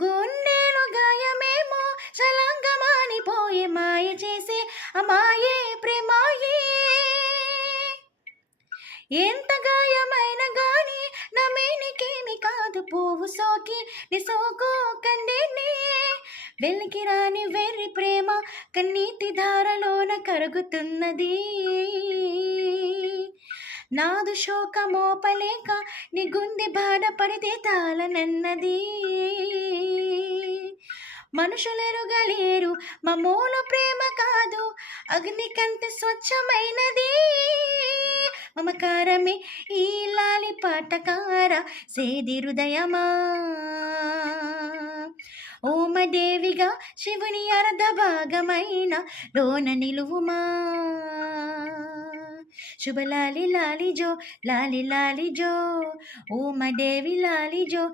గుండెలో గాయమేమో శలంగమానిపోయే మాయ చేసే అమాయే ప్రేమాయే. ఎంత గాయమైన గాని నమేనికేమి కాదు, పువ్వు సోకి ని సోకు కందిని. వెలికి రాని వెర్రి ప్రేమ కన్నీటి ధారలోన కరుగుతున్నది. నాదు శోకమోపలేక నీ గుండె బాధపడితే తాళనన్నది. మనుషులెరుగలేరు మామూలు ప్రేమ కాదు, అగ్ని కంటే స్వచ్ఛమైనది. మమకారమే ఈ లాలి పాటకార సేది హృదయమా. ఓమదేవిగా శివుని అర్ధ భాగమైన లోన నిలువుమా. శుభలాలి లాలి జో, లాలి లాలి జో, ఓమదేవి లాలి జో.